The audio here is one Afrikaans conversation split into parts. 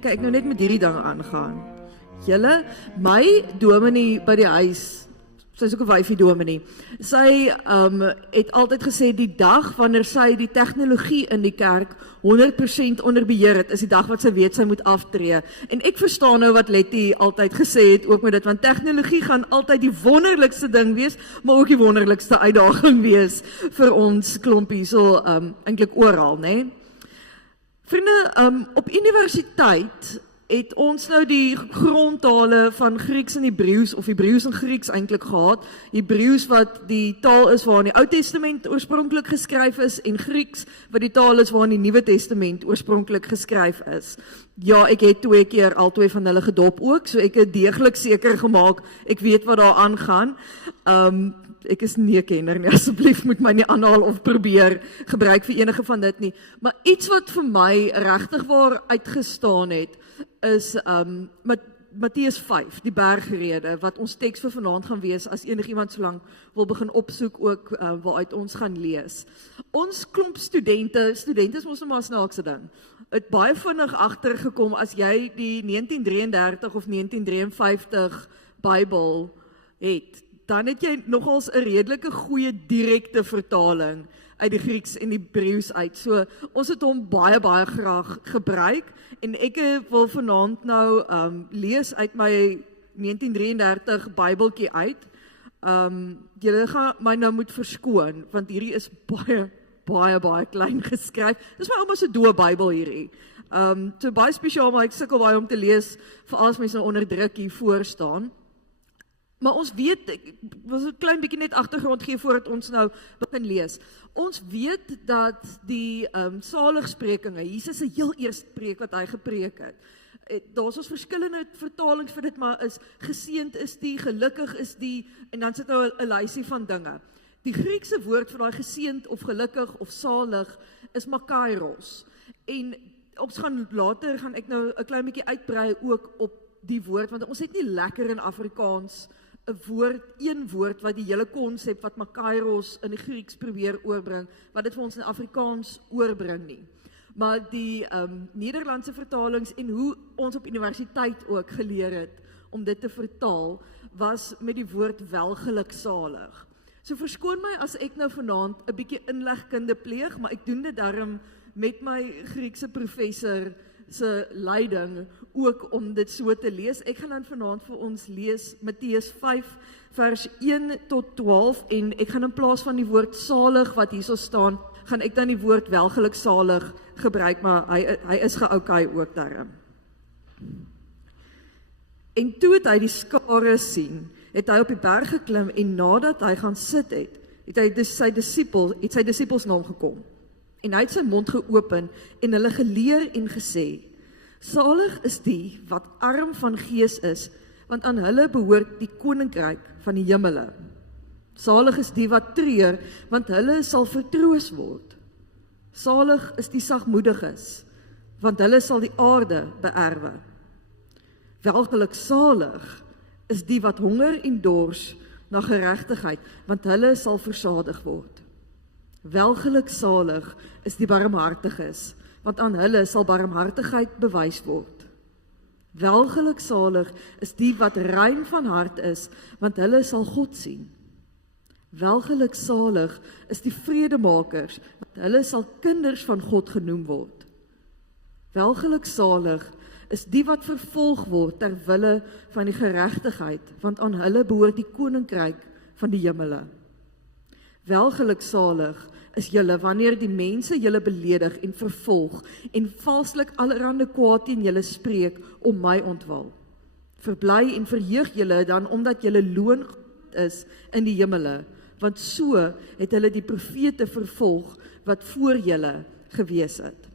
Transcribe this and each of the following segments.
kan ek nou net met hierdie ding aangaan. Julle, my dominee by die huis, sy is ook 'n wyfie dominee, sy het altyd gesê die dag wanneer sy die tegnologie in die kerk 100% onder beheer het, is die dag wat sy weet sy moet aftree. En ek verstaan nou wat Letty altyd gesê het, ook met dit, want tegnologie gaan altyd die wonderlikste ding wees, maar ook die wonderlikste uitdaging wees vir ons klompie, so eintlik oral, né? Vriende, op universiteit het ons nou die grondtale van Grieks en Hebreëus, of Hebreëus en Grieks eintlik gehad. Hebreëus wat die taal is waarin die Ou Testament oorspronklik geskryf is, en Grieks wat die taal is waarin die Nuwe Testament oorspronklik geskryf is. Ja, ek het 2 keer al 2 van hulle gedop ook, so ek het deeglik seker gemaak, ek weet wat daar aangaan. Ek is nie 'n kenner nie, asseblief moet my nie aanhaal of probeer gebruik vir enige van dit nie. Maar iets wat vir my regtig waar uitgestaan het, is Matteus 5, die bergrede, wat ons teks vir vanaand gaan wees, as enigiemand so lank wil begin opsoek ook, waaruit ons gaan lees. Ons klomp studente is mos nou maar 'n snaakse ding, het baie vinnig agtergekom as jy die 1933 of 1953 Bybel het, dan het jy nogals 'n redelike goeie direkte vertaling uit die Grieks en die Hebreëus uit. So, ons het hom baie graag gebruik, en ek wil vanaand nou lees uit my 1933 Bybeltjie uit. Julle gaan my nou moet verskoon, want hierdie is baie klein geskryf. Dis my ouma se doe Bybel hierdie. So baie spesiaal, maar ek sukkel baie om te lees, veral as mense nou onder druk hier voor staan. Maar ons weet, ek wil 'n klein bietjie net agtergrond gee voordat ons nou begin lees. Ons weet dat die saligsprekinge, Jesus se heel eerste preek wat hy gepreek het, daar's ons verskillende vertalings vir dit, maar is geseënd is die, gelukkig is die, en dan sit nou 'n lysie van dinge. Die Griekse woord vir daai geseënd of gelukkig of salig is makairos. En later gaan ek nou 'n klein bietjie uitbrei ook op die woord, want ons het nie lekker in Afrikaans 'n een woord wat die hele konsep wat makairos in die Grieks probeer oorbring, wat dit vir ons in Afrikaans oorbring nie. Maar die Nederlandse vertalings en hoe ons op universiteit ook geleer het om dit te vertaal, was met die woord welgeluksalig. So verskoon my as ek nou vanaand 'n bietjie inlegkunde pleeg, maar ek doen dit daarom met my Griekse professor se leiding ook om dit so te lees. Ek gaan dan vanaand vir ons lees Matteus 5 vers 1 tot 12, en ek gaan in plaas van die woord salig wat hierso staan, gaan ek dan die woord welgeluksalig gebruik, maar hy is geoukei ook daarin. En toe het hy die skare sien, het hy op die berg geklim, en nadat hy gaan sit het hy sy disippels na hom gekom. En hy het sy mond geopen en hulle geleer en gesê, salig is die wat arm van gees is, want aan hulle behoort die koninkryk van die hemele. Salig is die wat treur, want hulle sal vertroos word. Salig is die sagmoediges, want hulle sal die aarde beerwe. Welgeluksalig is die wat honger en dors na geregtigheid, want hulle sal versadig word. Welgeluksalig is die barmhartiges, want aan hulle sal barmhartigheid bewys word. Welgeluksalig is die wat rein van hart is, want hulle sal God sien. Welgeluksalig is die vredemakers, want hulle sal kinders van God genoem word. Welgeluksalig is die wat vervolg word ter wille van die geregtigheid, want aan hulle behoort die koninkryk van die hemele. Welgeluksalig is julle wanneer die mense julle beledig en vervolg en valslik allerhande kwaad teen julle spreek om my ontwil. Verbly en verheug julle dan omdat julle loon is in die hemele, want so het hulle die profete vervolg wat voor julle gewees het.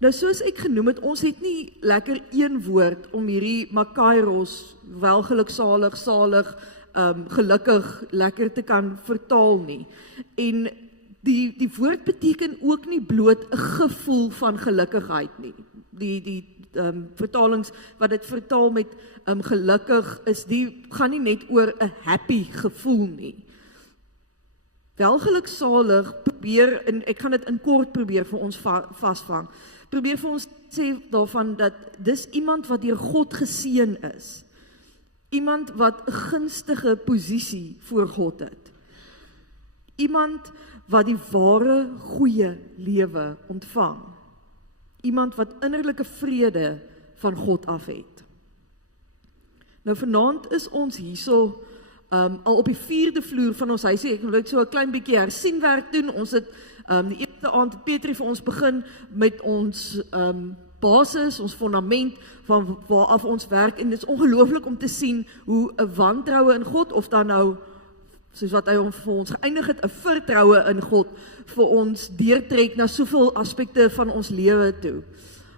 Nou soos ek genoem het, ons het nie lekker een woord om hierdie makairos, welgeluksalig, salig, gelukkig, lekker te kan vertaal nie. En die woord beteken ook nie bloot 'n gevoel van gelukkigheid nie. Die vertalings wat dit vertaal met gelukkig is, die gaan nie net oor 'n happy gevoel nie. Welgeluksalig probeer, en ek gaan dit in kort probeer vir ons vasvang, probeer vir ons sê daarvan dat dis iemand wat deur God geseën is. Iemand wat 'n gunstige posisie voor God het. Iemand wat die ware goeie lewe ontvang. Iemand wat innerlike vrede van God af het. Nou vanaand is ons hierso al op die 4de vloer van ons huisie. Ek wil net so 'n klein bietjie hersienwerk doen. Ons het die eerste aand het Petrie vir ons begin met ons basis, ons fondament van waaraf ons werk, en dit is ongelooflik om te sien hoe 'n wantroue in God, of dan nou soos wat hy vir ons geëindig het, 'n vertroue in God vir ons deurtrek na soveel aspekte van ons lewe toe.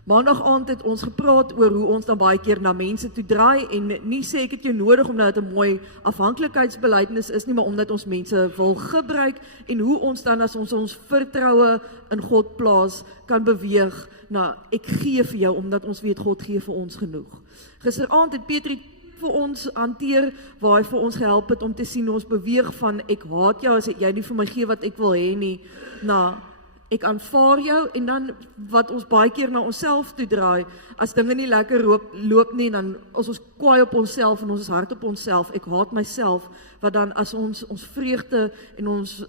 Maandag aand het ons gepraat oor hoe ons dan baie keer na mense toe draai, en nie sê ek het jou nodig omdat dit 'n mooi afhanklikheidsbelijdenis is nie, maar omdat ons mense wil gebruik, en hoe ons dan as ons vertroue in God plaas, kan beweeg na ek gee vir jou, omdat ons weet God gee vir ons genoeg. Gisteraand het Petrie vir ons hanteer, waar hy vir ons gehelp het om te sien ons beweeg van ek haat jou as jy nie vir my gee wat ek wil hê nie, na ek aanvaar jou, en dan wat ons baie keer na onsself toe draai, as dinge nie lekker loop nie, dan as ons kwaai op onsself en ons is hard op onsself, ek haat myself, wat dan as ons vreugde en ons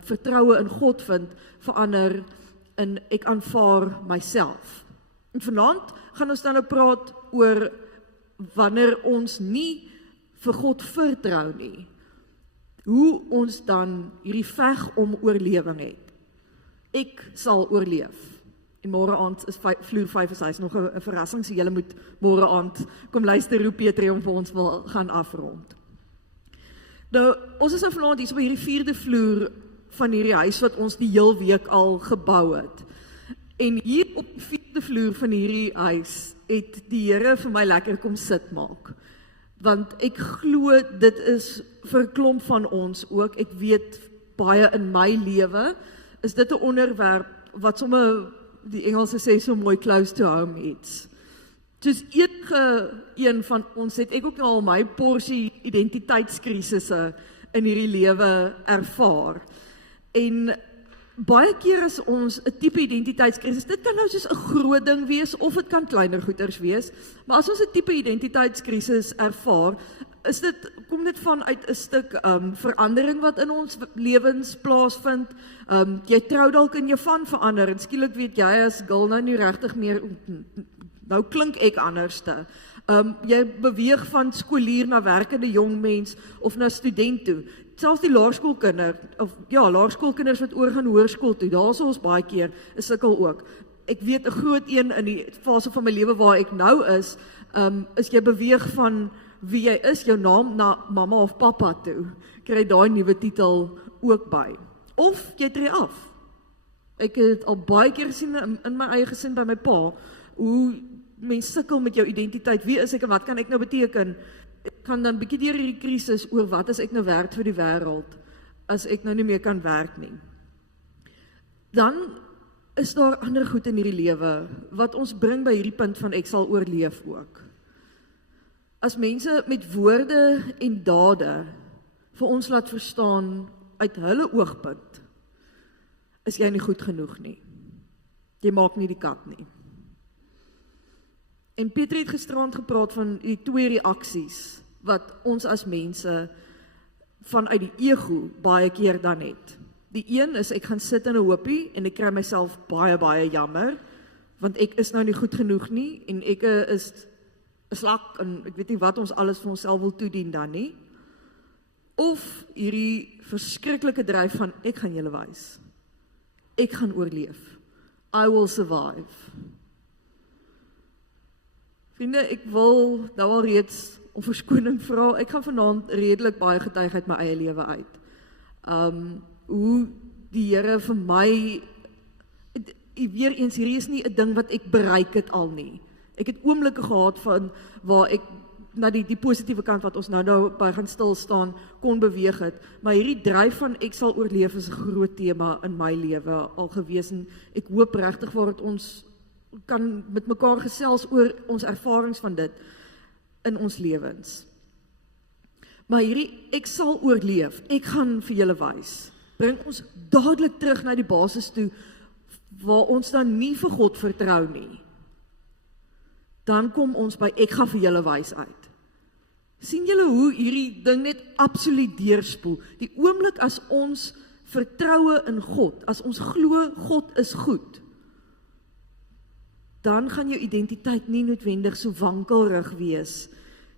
vertroue in God vind, verander in ek aanvaar myself. En vanaand gaan ons dan nou praat oor wanneer ons nie vir God vertrou nie, hoe ons dan hierdie veg om oorlewing het. Ek sal oorleef. En môre aand is vloer 5 is hy's nog 'n verrassing, so julle moet môre aand kom luister hoe Petrie om vir ons wil gaan afrond. Nou, ons is nou vanaand hier op hierdie 4de vloer van hierdie huis wat ons die heel week al gebou het. En hier op die 4de vloer van hierdie huis het die Here vir my lekker kom sit maak. Want ek glo dit is vir 'n klomp van ons ook, ek weet baie in my lewe, is dit 'n onderwerp wat sommer die Engelse sê so mooi close to home iets. Soos enige een van ons het ek ook al my porsie identiteitskrisisse in hierdie lewe ervaar. En baie keer is ons 'n tipe identiteitskrisis, dit kan nou soos 'n groot ding wees, of dit kan kleiner goeters wees, maar as ons 'n tipe identiteitskrisis ervaar, kom dit vanuit 'n stuk verandering wat in ons lewens plaasvind. Jy trou dalk en jou van verander, en skielik weet jy as girl nou nie regtig meer, nou klink ek anderste. Jy beweeg van skolier na werkende jong mens, of na student toe. Selfs die laerskoolkinders wat oorgaan hoërskool toe, daar is ons baie keer, is sukkel ook. Ek weet 'n groot een in die fase van my lewe waar ek nou is jy beweeg van wie jy is, jou naam, na mamma of pappa toe, kry daai nuwe titel ook by. Of jy tree af. Ek het al baie keer gesien in my eie gesin by my pa, hoe mense sukkel met jou identiteit, wie is ek en wat kan ek nou beteken? Ek kan dan bietjie deur hierdie krisis oor wat is ek nou werd vir die wêreld, as ek nou nie meer kan werk nie. Dan is daar ander goed in hierdie lewe, wat ons bring by hierdie punt van ek sal oorleef ook. As mense met woorde en dade vir ons laat verstaan uit hulle oogpunt, is jy nie goed genoeg nie. Jy maak nie die kat nie. En Petrie het gisterand gepraat van die 2 reaksies wat ons as mense vanuit die ego baie keer dan het. Die een is ek gaan sit in 'n hoopie en ek kry myself baie jammer, want ek is nou nie goed genoeg nie en ek is 'n slak en ek weet nie wat ons alles vir onsself wil toedien dan nie. Of hierdie verskriklike dryf van ek gaan julle wys. Ek gaan oorleef. I will survive. Vriende, ek wil nou al reeds om verskoning vra. Ek gaan vanaand redelik baie getuig uit my eie lewe uit. Hoe die Here vir my, weer eens, hierdie is nie 'n ding wat ek bereik het al nie. Ek het oomblikke gehad van waar ek na die positiewe kant wat ons nou by gaan stil staan, kon beweeg het. Maar hierdie dryf van ek sal oorleef is 'n groot tema in my lewe al gewees, en ek hoop regtig waar dit ons kan met mekaar gesels oor ons ervarings van dit in ons lewens. Maar hierdie ek sal oorleef, ek gaan vir julle wys, bring ons dadelik terug na die basis toe, waar ons dan nie vir God vertrou nie. Dan kom ons by, ek gaan vir julle wys uit. Sien julle hoe hierdie ding net absoluut deurspoel? Die oomblik as ons vertroue in God, as ons glo God is goed, dan gaan jou identiteit nie noodwendig so wankelrig wees,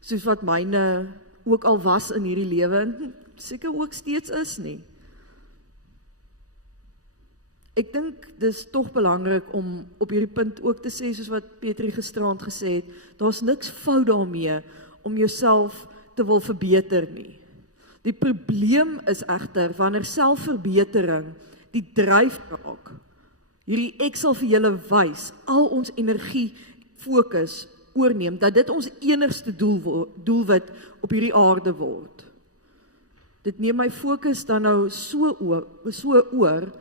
soos wat myne ook al was in hierdie lewe, en seker ook steeds is nie. Ek dink dis tog belangrik om op hierdie punt ook te sê, soos wat Petrie gisterand gesê het, daar's niks fout daarmee om jouself te wil verbeter nie. Die probleem is egter wanneer selfverbetering die dryf raak. Hierdie ek sal vir julle wys, al ons energie, fokus oorneem, dat dit ons enigste doelwit op hierdie aarde word. Dit neem my fokus dan nou so oor,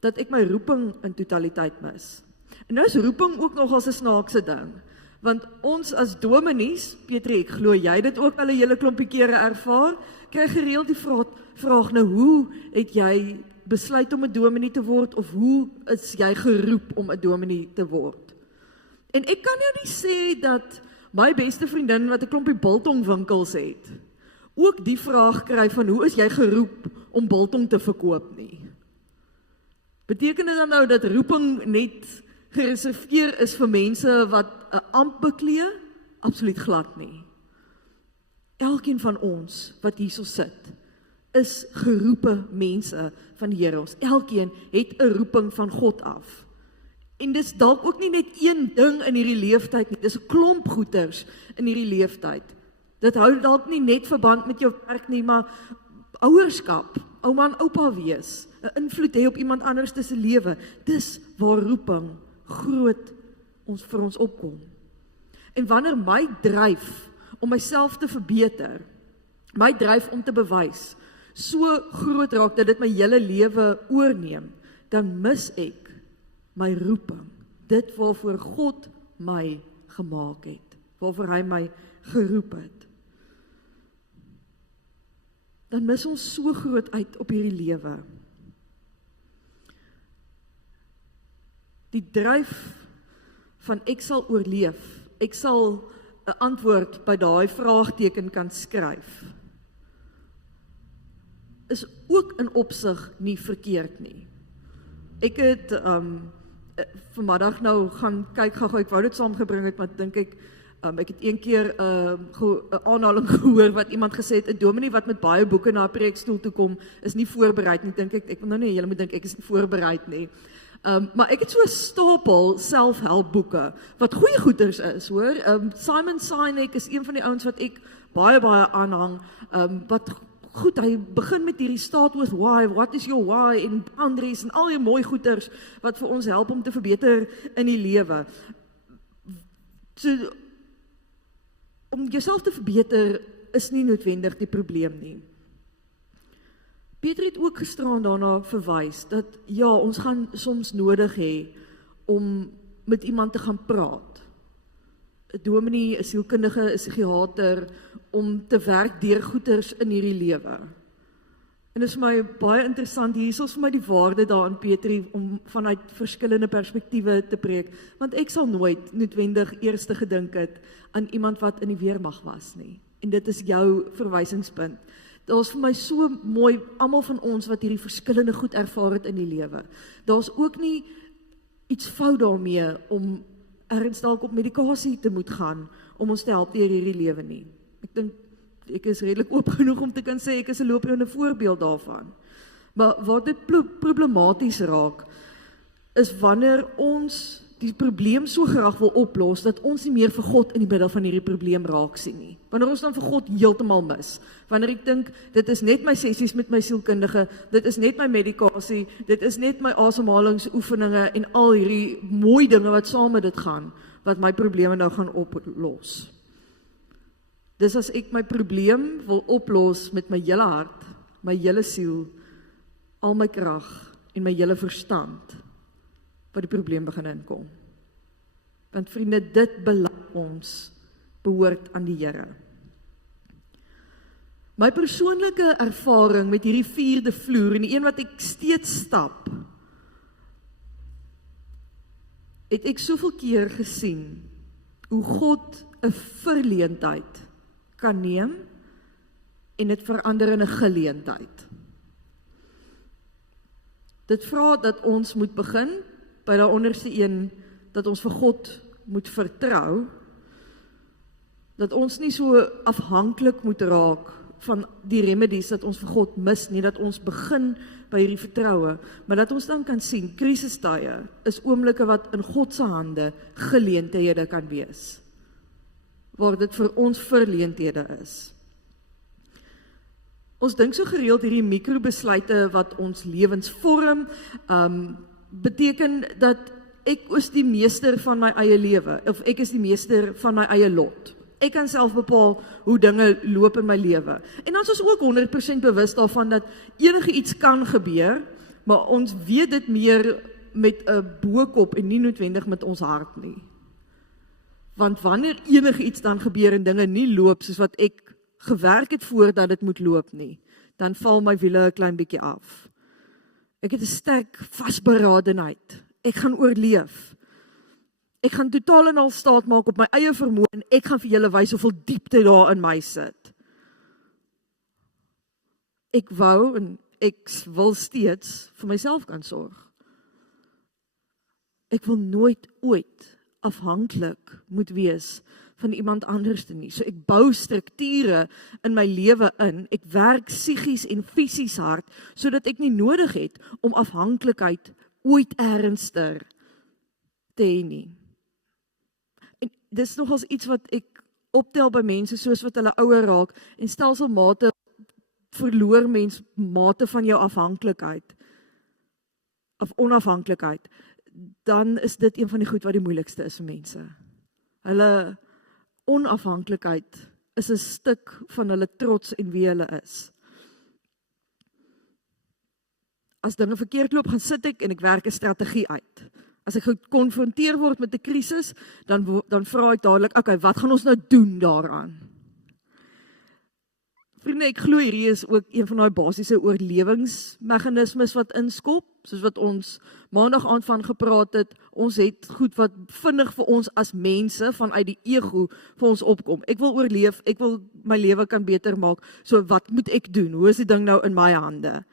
dat ek my roeping in totaliteit mis. En nou is roeping ook nog as 'n snaakse ding, want ons as dominees, Petrie, ek glo jy dit ook al 'n hele klompie kere ervaar, kry gereeld die vraag, nou hoe het jy besluit om 'n dominee te word, of hoe is jy geroep om 'n dominee te word? En ek kan jou nie sê dat my beste vriendin wat 'n klompie biltongwinkels het, ook die vraag kry van hoe is jy geroep om biltong te verkoop nie. Beteken dit dan nou dat roeping net gereserveer is vir mense wat 'n ampt beklee? Absoluut glad nie. Elkeen van ons wat hierso sit, is geroepe mense van die Here. Ons elkeen het 'n roeping van God af. En dis dalk ook nie net een ding in hierdie leeftyd nie, dis 'n klomp goeters in hierdie leeftyd. Dit hou dalk nie net verband met jou werk nie, maar ouerskap, ouma en oupa wees, 'n invloed hê op iemand anders se lewe. Dis waar roeping groot vir ons opkom. En wanneer my dryf om myself te verbeter, my dryf om te bewys, so groot raak dat dit my hele lewe oorneem, dan mis ek my roeping, dit waarvoor God my gemaak het, waarvoor hy my geroep het. Dan mis ons so groot uit op hierdie lewe. Die dryf van ek sal oorleef, ek sal 'n antwoord by daai vraagteken kan skryf, is ook in opsig nie verkeerd nie. Ek het vanmiddag nou gaan kyk, ek wou dit saamgebring het, maar dink ek het een keer 'n aanhaling gehoor wat iemand gesê het, 'n dominee wat met baie boeke na 'n preekstoel toe kom, is nie voorbereid nie, dink ek wil nou nie, julle moet dink ek is nie voorbereid nie. Maar ek het so 'n stapel selfhelpboeke, wat goeie goeders is, hoor. Simon Sinek is een van die ouens wat ek baie aanhang, wat goed, hy begin met hierdie start with why, what is your why, en boundaries, en al die mooi goeders, wat vir ons help om te verbeter in die lewe. So, om jouself te verbeter, is nie noodwendig die probleem nie. Petrie het ook gisteraan daarna verwys, dat ja, ons gaan soms nodig hê om met iemand te gaan praat. 'n Dominee, 'n sielkundige, 'n psigiater, om te werk deur goeters in hierdie lewe. En dit is vir my baie interessant, hier is vir my die waarde daarin, Petrie, om vanuit verskillende perspektiewe te preek, want ek sal nooit noodwendig eers gedink het aan iemand wat in die weermag was nie. En dit is jou verwysingspunt. Daar's vir my so mooi, almal van ons wat hierdie verskillende goed ervaar het in die lewe. Daar's ook nie iets fout daarmee om ergens dalk op medikasie te moet gaan om ons te help deur hierdie lewe nie. Ek dink ek is redelik oop genoeg om te kan sê ek is 'n lopende voorbeeld daarvan. Maar waar dit problematies raak, is wanneer ons die probleem so graag wil oplos, dat ons nie meer vir God in die middel van hierdie probleem raak sien nie. Wanneer ons dan vir God heeltemal mis. Wanneer ek dink, dit is net my sessies met my sielkundige, dit is net my medikasie, dit is net my asemhalingsoefeninge en al hierdie mooi dinge wat saam met dit gaan, wat my probleme nou gaan oplos. Dis as ek my probleem wil oplos met my hele hart, my hele siel, al my krag en my hele verstand, wat die probleem begin inkom. Want vriende, dit belang ons behoort aan die Here. My persoonlike ervaring met hierdie 4de vloer en die een wat ek steeds stap, het ek soveel keer gesien hoe God 'n verleentheid kan neem en dit verander in 'n geleentheid. Dit vra dat ons moet begin by daai onderste een, dat ons vir God moet vertrou, dat ons nie so afhanklik moet raak van die remedies dat ons vir God mis nie, dat ons begin by hierdie vertroue, maar dat ons dan kan sien, krisistye is oomblikke wat in God se hande geleenthede kan wees, waar dit vir ons verleenthede is. Ons dink so gereeld hierdie mikrobesluite wat ons lewens vorm, beteken dat ek is die meester van my eie lewe, of ek is die meester van my eie lot. Ek kan self bepaal hoe dinge loop in my lewe. En dan is ons ook 100% bewus daarvan dat enige iets kan gebeur, maar ons weet dit meer met 'n boekop en nie noodwendig met ons hart nie. Want wanneer enige iets dan gebeur en dinge nie loop soos wat ek gewerk het voordat dit moet loop nie, dan val my wiele 'n klein bietjie af. Ek het 'n sterk vasberadenheid. Ek gaan oorleef. Ek gaan totaal en al staat maak op my eie vermoë en ek gaan vir julle wys hoeveel diepte daar in my sit. Ek wou en ek wil steeds vir myself kan sorg. Ek wil nooit ooit afhanklik moet wees van iemand anders nie. So ek bou strukture in my lewe in. Ek werk psigies en fisies hard sodat ek nie nodig het om afhanklikheid ooit ernstiger te hê nie. En dis nogals iets wat ek optel by mense soos wat hulle ouer raak en stelselmate verloor mens mate van jou afhanklikheid of onafhanklikheid, dan is dit een van die goed wat die moeilikste is vir mense. Hulle onafhanklikheid is 'n stuk van hulle trots en wie hulle is. As dinge verkeerd loop, gaan sit ek en ek werk 'n strategie uit. As ek gekonfronteer word met 'n krisis, dan vra ek dadelik, okay, wat gaan ons nou doen daaraan? Vriende, ek glo hierdie is ook een van daai basiese oorlewingsmeganismes wat inskop, soos wat ons maandag aand van gepraat het. Ons het goed wat vinnig vir ons as mense vanuit die ego vir ons opkom. Ek wil oorleef, ek wil my lewe kan beter maak, so wat moet ek doen? Hoe is die ding nou in my hande?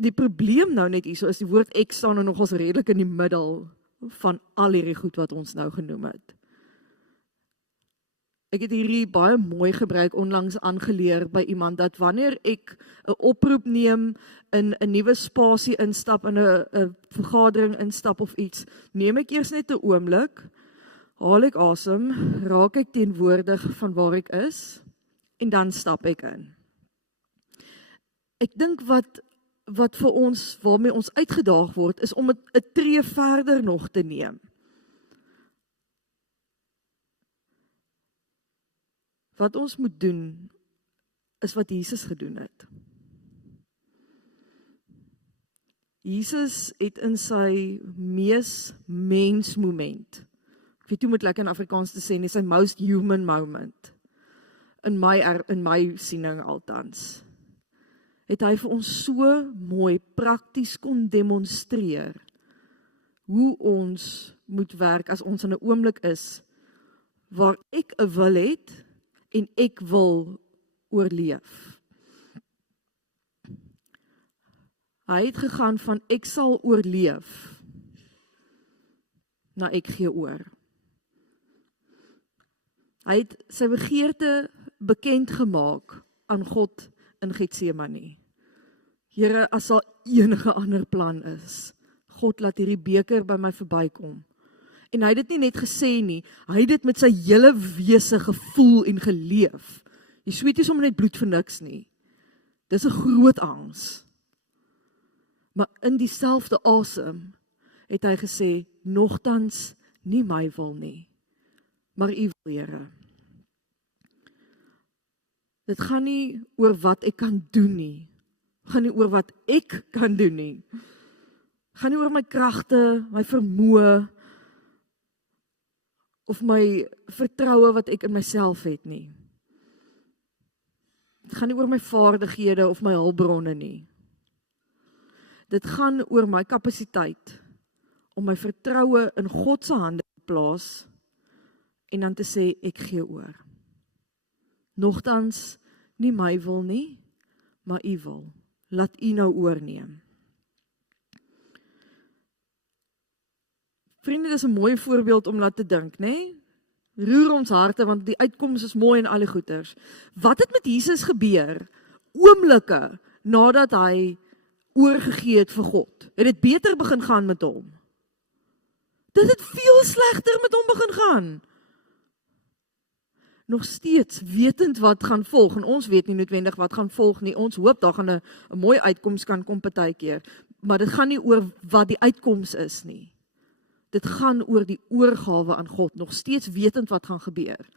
Die probleem nou net hierso is die woord ek staan nou nogals redelik in die middel van al hierdie goed wat ons nou genoem het. Ek het hierdie baie mooi gebruik onlangs aangeleer by iemand, dat wanneer ek 'n oproep neem, in 'n nuwe spasie instap, in 'n vergadering instap of iets, neem ek eers net 'n oomblik, haal ek asem, raak ek teenwoordig van waar ek is, en dan stap ek in. Ek dink wat vir ons, waarmee ons uitgedaag word, is om 'n tree verder nog te neem. Wat ons moet doen, is wat Jesus gedoen het. Jesus het in sy mees mensmoment, ek weet hoe moet lekker in Afrikaans te sê, nie sy most human moment, in my siening althans, het hy vir ons so mooi prakties kon demonstreer, hoe ons moet werk as ons in 'n oomblik is, waar ek 'n wil het, en ek wil oorleef. Hy het gegaan van ek sal oorleef, na ek gee oor. Hy het sy begeerte bekend gemaak aan God in Getsemane. Here, as daar enige ander plan is, God, laat hierdie beker by my verbykom. En hy het dit nie net gesê nie, hy het dit met sy hele wese gevoel en geleef. Jy sweet nie sommer net bloed vir niks nie. Dis 'n groot angs. Maar in dieselfde asem het hy gesê, nogtans nie my wil nie, maar U wil, Here. Dit gaan nie oor wat ek kan doen nie. Gaan nie oor wat ek kan doen nie. Gaan nie oor my kragte, my vermoë, of my vertroue wat ek in myself het nie. Dit gaan nie oor my vaardighede of my hulpbronne nie. Dit gaan oor my kapasiteit om my vertroue in God se hande te plaas en dan te sê, ek gee oor. Nogtans, nie my wil nie, maar U wil. Laat U nou oorneem. Vriende, dis 'n mooi voorbeeld om laat te dink, né? Roer ons harte, want die uitkoms is mooi en al die goeters. Wat het met Jesus gebeur? Oomblikke nadat hy oorgegee het vir God. Het dit beter begin gaan met hom? Dit het veel slegter met hom begin gaan. Nog steeds wetend wat gaan volg, en ons weet nie noodwendig wat gaan volg nie, ons hoop daar gaan 'n mooi uitkoms kan kom partykeer, maar dit gaan nie oor wat die uitkoms is nie. Dit gaan oor die oorgawe aan God, nog steeds wetend wat gaan gebeur.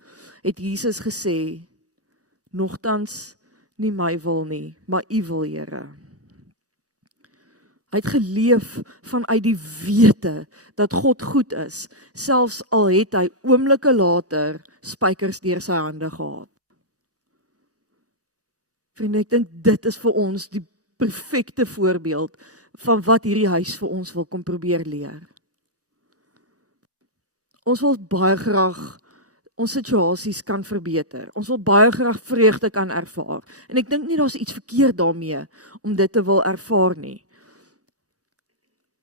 Het Jesus gesê, nogtans nie my wil nie, maar U wil, Here. Hy het geleef vanuit die wete dat God goed is, selfs al het hy oomblikke later spykers deur sy hande gehad. Vriende, ek dink dit is vir ons die perfekte voorbeeld van wat hierdie huis vir ons wil kom probeer leer. Ons wil baie graag ons situasies kan verbeter. Ons wil baie graag vreugde kan ervaar. En ek dink nie daar's iets verkeerd daarmee om dit te wil ervaar nie.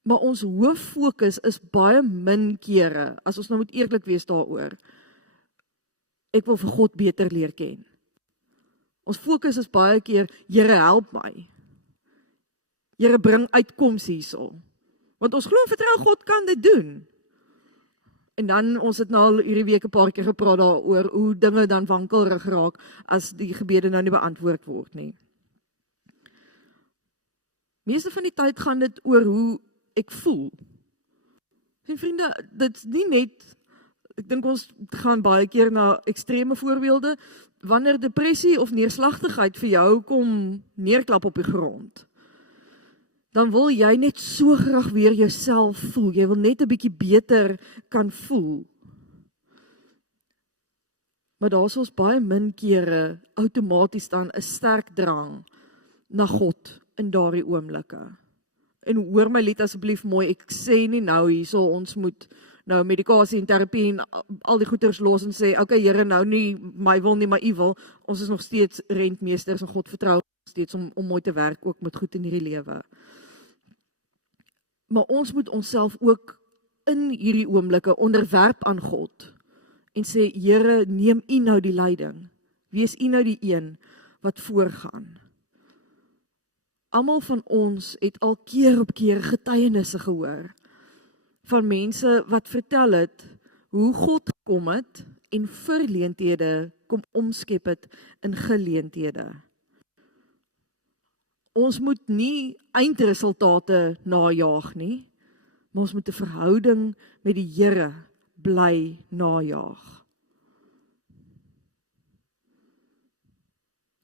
Maar ons hooffokus is baie min kere, as ons nou moet eerlik wees daaroor, ek wil vir God beter leer ken. Ons fokus is baie keer, Here help my. Here bring uitkoms hierso. Want ons glo en vertrou God kan dit doen. En dan, ons het nou al hierdie week 'n paar keer gepraat daaroor, hoe dinge dan wankelrig raak, as die gebede nou nie beantwoord word nie. Meeste van die tyd gaan dit oor hoe ek voel. En vriende, dit is nie net, ek dink ons gaan baie keer na ekstreme voorbeelde, wanneer depressie of neerslagtigheid vir jou kom neerklap op die grond, dan wil jy net so graag weer jouself voel, jy wil net 'n bietjie beter kan voel. Maar daar is ons baie min kere outomaties dan 'n sterk drang na God in daardie oomblikke. En hoor my lied asseblief mooi, ek sê nie nou hierso, ons moet nou medikasie en terapie en al die goeters los en sê, okay Here, nou nie my wil nie, maar U wil. Ons is nog steeds rentmeesters en God vertrou steeds om mooi te werk, ook met goed in hierdie lewe. Maar ons moet onsself ook in hierdie oomblikke onderwerp aan God en sê, Here, neem U nou die leiding. Wees U nou die een wat voorgaan. Almal van ons het al keer op keer getuienisse gehoor van mense wat vertel het hoe God gekom het en verleenthede kom omskep het in geleenthede. Ons moet nie eindresultate najaag nie, maar ons moet 'n verhouding met die Here bly najaag.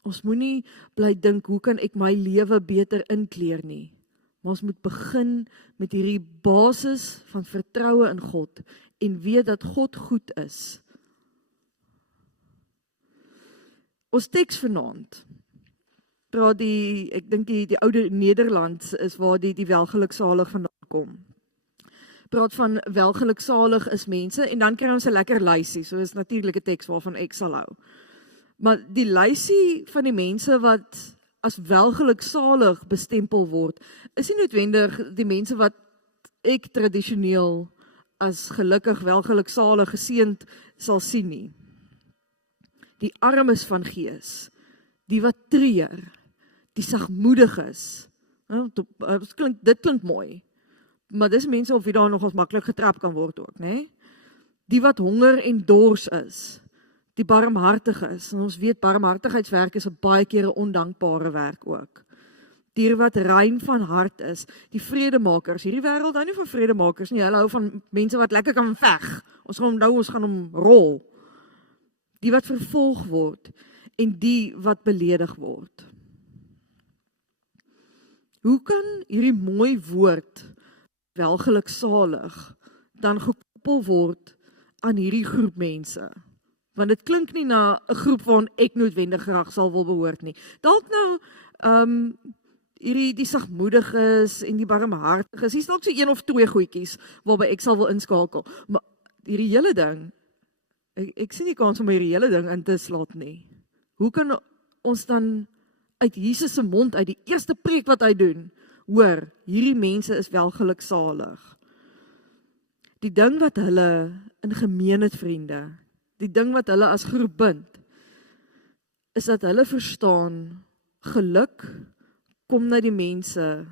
Ons moenie bly dink, hoe kan ek my lewe beter inkleer nie, maar ons moet begin met hierdie basis van vertroue in God en weet dat God goed is. Ons teks vanaand praat ek dink die oude Nederlands is waar die welgeluksalig vandaan kom. Praat van welgeluksalig is mense en dan kry ons 'n lekker lysie, so is natuurlik 'n teks waarvan ek sal hou. Maar die lysie van die mense wat as welgeluksalig bestempel word, is nie noodwendig die mense wat ek tradisioneel as gelukkig, welgeluksalig, geseënd sal sien nie. Die armes van gees, die wat treur, die sagmoediges. Dit klink mooi, maar dis mense op wie daar nogals maklik getrap kan word ook, né? Die wat honger en dors is, die barmhartiges, en ons weet barmhartigheidswerk is 'n baie keer 'n ondankbare werk ook. Die wat rein van hart is, die vredemakers. Hierdie wêreld hou nie van vredemakers nie, hulle hou van mense wat lekker kan veg. Ons gaan hom rol. Die wat vervolg word en die wat beledig word. Hoe kan hierdie mooi woord welgeluksalig dan gekoppel word aan hierdie groep mense? Want dit klink nie na 'n groep waaraan ek noodwendig graag sal wil behoort nie. Dalk nou die sagmoediges en die barmhartiges, hier's dalk so 1 of 2 goedjies waarby ek sal wil inskakel. Maar hierdie hele ding, ek sien nie kans om hierdie hele ding in te slaat nie. Hoe kan ons dan uit Jesus se mond, uit die eerste preek wat hy doen, hoor, hierdie mense is wel geluksalig. Die ding wat hulle in gemeen het, vriende, die ding wat hulle as groep bind, is dat hulle verstaan, geluk kom na die mense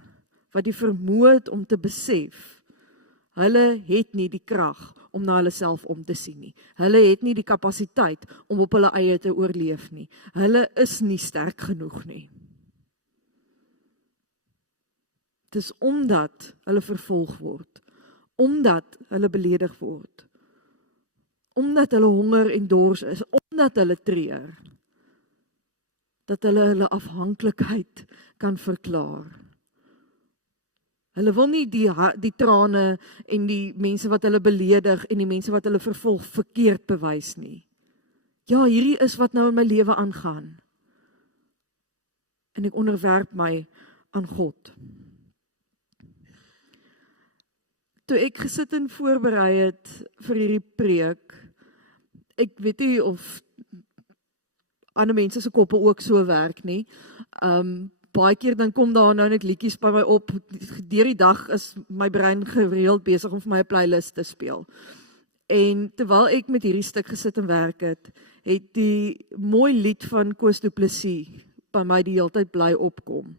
wat die vermoë het om te besef, hulle het nie die krag om na hulle self om te sien nie. Hulle het nie die kapasiteit om op hulle eie te oorleef nie. Hulle is nie sterk genoeg nie. Dis omdat hulle vervolg word, omdat hulle beledig word, omdat hulle honger en dors is, omdat hulle treur, dat hulle afhanklikheid kan verklaar. Hulle wil nie die trane en die mense wat hulle beledig en die mense wat hulle vervolg verkeerd bewys nie. Ja, hierdie is wat nou in my lewe aangaan. En ek onderwerp my aan God. Toe ek gesit en voorberei het vir hierdie preek, ek weet nie of ander mense se koppe ook so werk nie. Baie keer dan kom daar nou net liedjies by my op. Deur die dag is my brein gereeld besig om vir my 'n playlist te speel. En terwyl ek met hierdie stuk gesit en werk het, het die mooi lied van Koos Du Plessis by my die hele tyd bly opkom.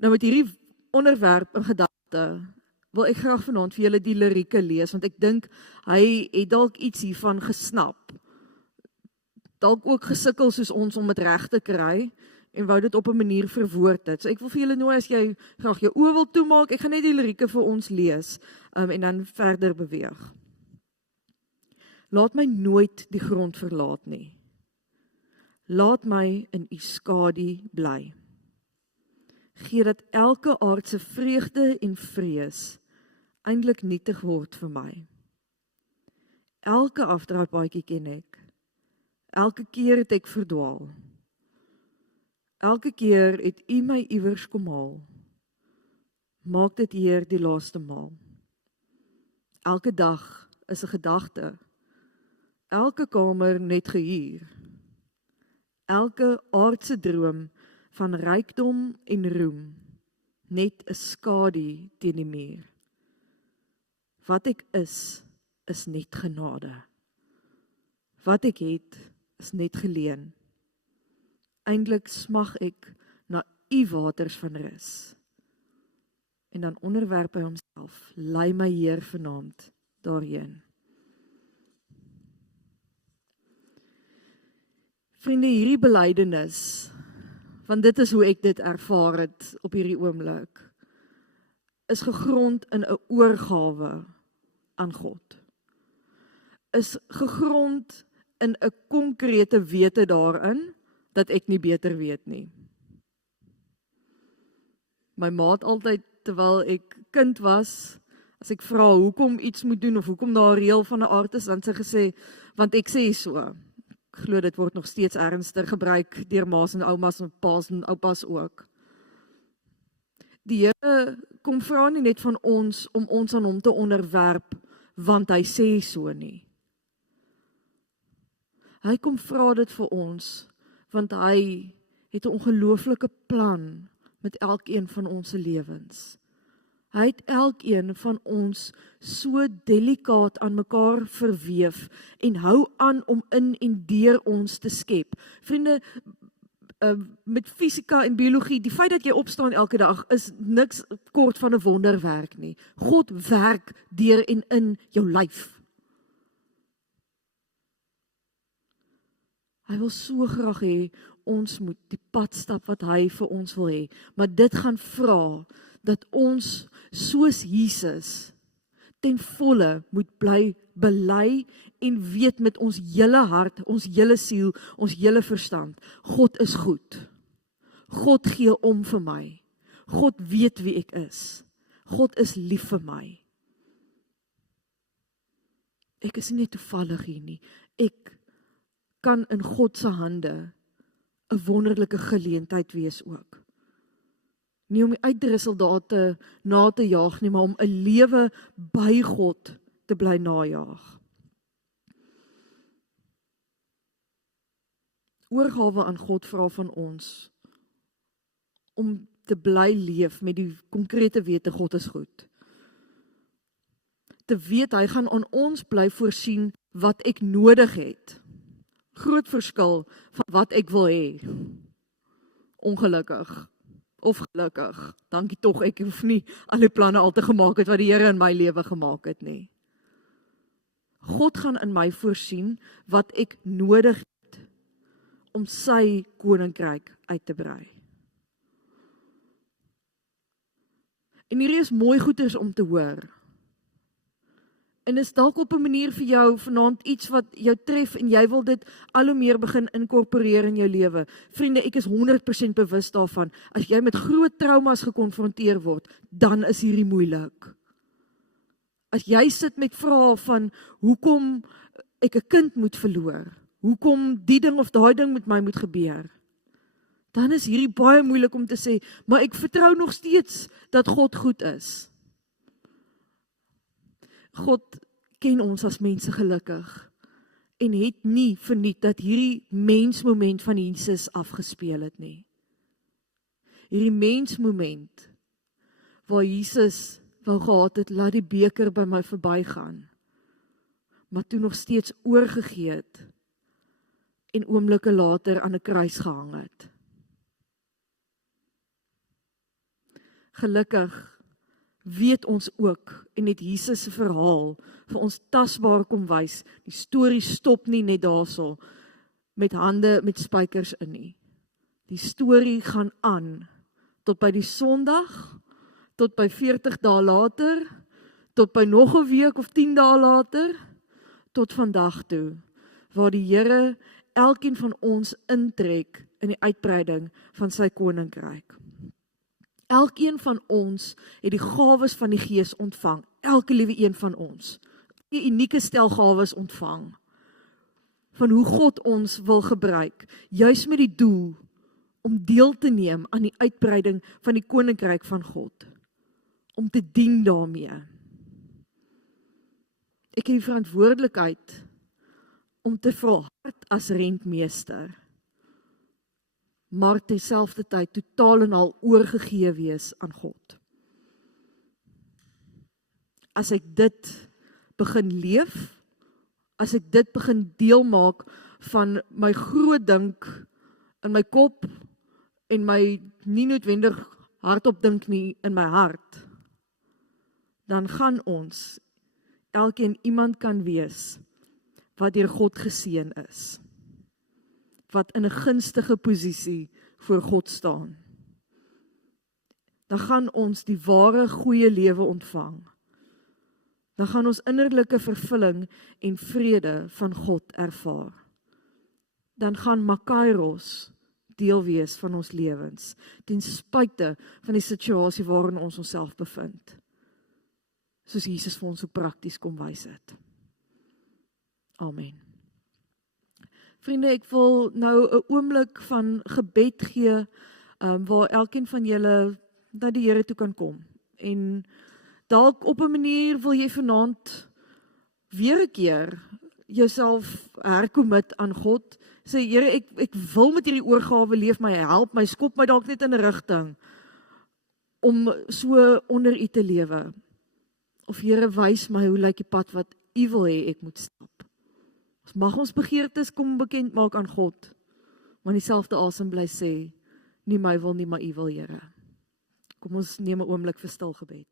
Nou met hierdie onderwerp in gedagte, wil ek graag vanaand vir julle die lirieke lees, want ek dink hy het dalk iets hiervan gesnap. Dalk ook gesukkel soos ons om dit reg te kry, en wou dit op 'n manier verwoord het. So ek wil vir julle nooi, as jy graag jou oë wil toemaak, ek gaan net die lirieke vir ons lees, en dan verder beweeg. Laat my nooit die grond verlaat nie. Laat my in u skadu bly. Gee dat elke aardse vreugde en vrees eintlik nietig word vir my. Elke afdraaipaadjie ken ek. Elke keer het ek verdwaal. Elke keer het u my iewers kom haal. Maak dit hier die laaste maal. Elke dag is 'n gedagte. Elke kamer net gehuur. Elke aardse droom van rykdom en roem, net 'n skadu teen die muur. Wat ek is net genade. Wat ek het, is net geleen. Eintlik smag ek na u waters van rus. En dan onderwerp hy homself, lei my Heer vanaand daarheen. Vriende, hierdie belydenis, want dit is hoe ek dit ervaar het op hierdie oomblik, is gegrond in 'n oorgawe aan God. Is gegrond in 'n konkrete wete daarin, dat ek nie beter weet nie. My ma het altyd, terwyl ek kind was, as ek vra hoekom iets moet doen, of hoekom daar 'n reël van 'n aard is, dan sy gesê, want ek sê so. Ek glo dit word nog steeds ernstig gebruik deur ma's en oumas en pa's en oupas ook. Die Here kom vra nie net van ons om ons aan hom te onderwerp, want hy sê so nie. Hy kom vra dit vir ons, want hy het 'n ongelooflike plan met elkeen van ons se lewens. Hy het elkeen van ons so delikaat aan mekaar verweef en hou aan om in en deur ons te skep. Vriende, met fisika en biologie, die feit dat jy opstaan elke dag is niks kort van 'n wonderwerk nie. God werk deur en in jou lyf. Hy wil so graag hê, ons moet die pad stap wat hy vir ons wil hê. Maar dit gaan vra dat ons, soos Jesus, ten volle moet bly bely en weet met ons hele hart, ons hele siel, ons hele verstand. God is goed. God gee om vir my. God weet wie ek is. God is lief vir my. Ek is nie toevallig hier nie. Ek kan in God se hande 'n wonderlike geleentheid wees ook. Nie om die uitresultate na te jaag nie, maar om 'n lewe by God te bly najaag. Oorgawe aan God vra van ons om te bly leef met die konkrete wete God is goed. Te weet hy gaan aan ons bly voorsien wat ek nodig het. Groot verskil van wat ek wil hê. Ongelukkig of gelukkig. Dankie tog, ek hoef nie al die planne al te gemaak het wat die Here in my lewe gemaak het nie. God gaan in my voorsien wat ek nodig het om sy koninkryk uit te brei. En hierdie is mooi goeders om te hoor. En is dalk op 'n manier vir jou vanaand iets wat jou tref en jy wil dit al hoe meer begin inkorporeer in jou lewe. Vriende, ek is 100% bewus daarvan. As jy met groot traumas gekonfronteer word, dan is hierdie moeilik. As jy sit met vrae van hoekom ek 'n kind moet verloor, hoekom die ding of daai ding met my moet gebeur, dan is hierdie baie moeilik om te sê, maar ek vertrou nog steeds dat God goed is. God ken ons as mense gelukkig en het nie verniet dat hierdie mensmoment van Jesus afgespeel het nie. Hierdie mensmoment waar Jesus wou gehad het, laat die beker by my verbygaan, maar toe nog steeds oorgegee het en oomblikke later aan 'n kruis gehang het. Gelukkig weet ons ook, en het Jesus se verhaal vir ons tasbaar kom wys, die storie stop nie net daarso, met hande met spykers in nie. Die storie gaan aan, tot by die Sondag, tot by 40 dae later, tot by nog 'n week of 10 dae later, tot vandag toe, waar die Here elkeen van ons intrek in die uitbreiding van sy koninkryk. Elkeen van ons het die gawes van die Gees ontvang. Elke liewe een van ons. 'n Unieke stel gawes ontvang. Van hoe God ons wil gebruik. Juis met die doel om deel te neem aan die uitbreiding van die koninkryk van God. Om te dien daarmee. Ek het die verantwoordelikheid om te volhard as rentmeester. Maar terselfde tyd totaal en al oorgegee wees aan God. As ek dit begin leef, as ek dit begin deel maak van my groot dink in my kop en my nie noodwendig hardop dink nie in my hart, dan gaan ons elkeen iemand kan wees wat deur God geseën is. Wat in 'n gunstige posisie voor God staan. Dan gaan ons die ware goeie lewe ontvang. Dan gaan ons innerlike vervulling en vrede van God ervaar. Dan gaan Makairos deel wees van ons lewens, ten spyte van die situasie waarin ons onsself bevind. Soos Jesus vir ons so prakties kom wys het. Amen. Vriende, ek wil nou 'n oomblik van gebed gee, waar elkeen van julle na die Here toe kan kom. En dalk op 'n manier wil jy vanaand weer 'n keer jouself hercommit aan God. Sê, Here, ek wil met hierdie oorgawe leef, my help my, skop my dalk net in 'n rigting om so onder U te lewe. Of Here, wys my hoe lyk die pad wat U wil hê ek moet stap. Ons mag ons begeertes kom bekend maak aan God, maar dieselfde asem bly sê, nie my wil nie, maar U wil, Here. Kom ons neem 'n oomblik vir stil gebed.